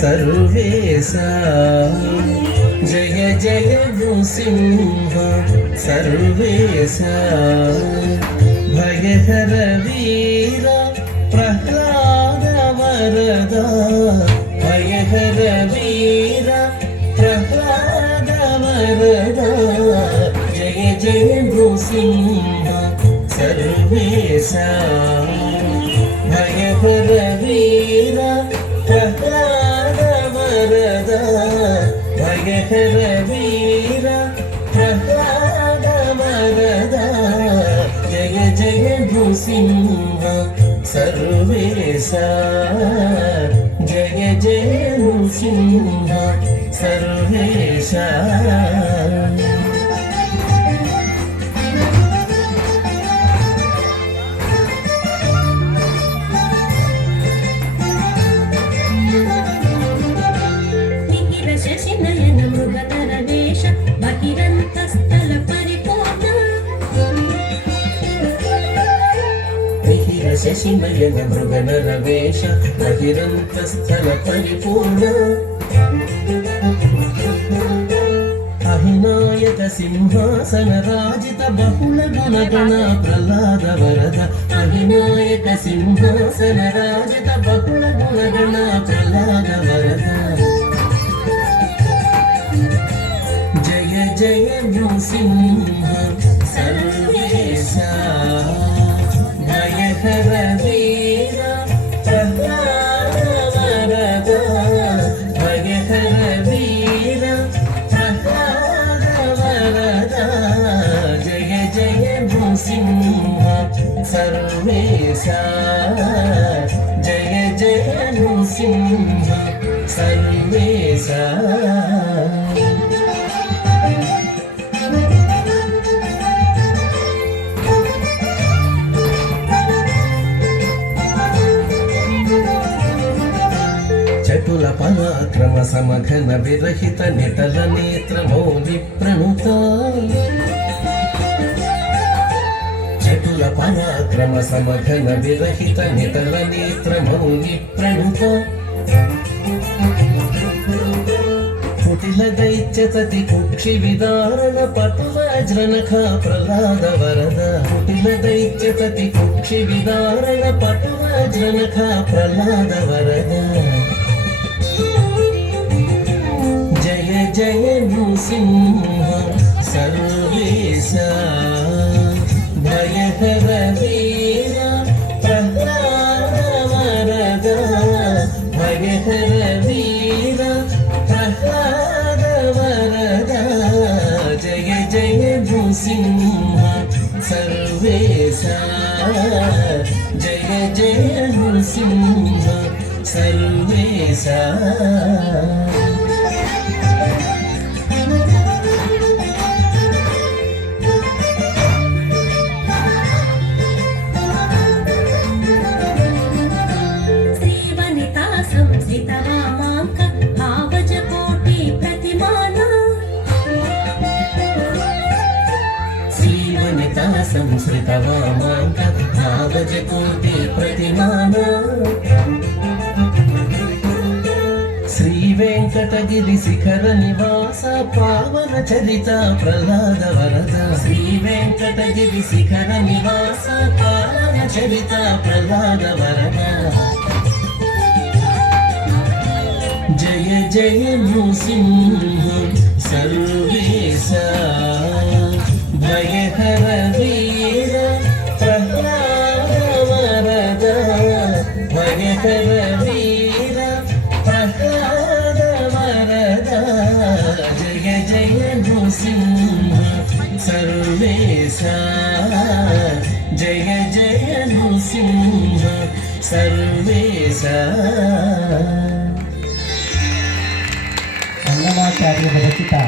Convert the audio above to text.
सर्वेशा जय जय नृसिंह सर्वेशा भयहर वीर प्रह्लाद वरदा भयहर वीर प्रह्लाद वरदा जय जय नृसिंह सर्वेशा भयहर वीर प्रह्लाद वरदा भयहर वीर प्रह्लाद वरदा जय जय नृसिंह सर्वेशा जय जय नृसिंह सर्वेशा శశినయన మృగధర వేష బహిరంతస్థల పరిపూర్ణ శశినయన మృగధర వేష బహిరంతస్థల పరిపూర్ణ అహినాయక సింహాసన రాజిత బహుళ గుణగణ ప్రహ్లాద వరద అహినాయక సింహాసన రాజిత బహుళ గుణగణ ప్రహ్లాద వరద जय नृसिंह सर्वेशा भयहर वीर प्रह्लाद वरदा भयहर वीर प्रह्लाद वरदा जय जय नृसिंह सर्वेशा जय जय नृसिंह सर्वेशा చటుల పరాక్రమ సమఘన విరహిత నిటల నేత్ర మౌలి ప్రణుత చటుల పరాక్రమ సమఘన విరహిత నిటల నేత్ర మౌలి ప్రణుత కుటిల దైత్యతతి కుక్షి విదారణ పటువజ్రనఖ ప్రహ్లాద వరద కుటిల దైత్యతతి కుక్షి విదారణ పటువజ్రనఖ ప్రహ్లాద వరద जय जय नृसिंह सर्वेशा भयहर वीर प्रह्लाद वरदा भयहर वीर प्रह्लाद वरदा जय जय नृसिंह सर्वेशा जय जय नृसिंह सर्वेशा సంశ్రితవామాంక భావజ కోటి ప్రతిమాన శ్రీవనిత సంశ్రితవామాంక భావజ కోటి ప్రతిమాన శ్రీ వెంకటగిరి శిఖర నివాస పావన చరిత ప్రహ్లాద వరద శ్రీ వెంకటగిరి శిఖర నివాస పావన చరిత ప్రహ్లాద వరద जय जय नृसिंह सर्वेशा भयहर वीर प्रह्लाद वरदा भयहर वीर प्रह्लाद वरदा जय जय नृसिंह सर्वेशा जय जय नृसिंह सर्वेशा अन्नमाचार्य रचिता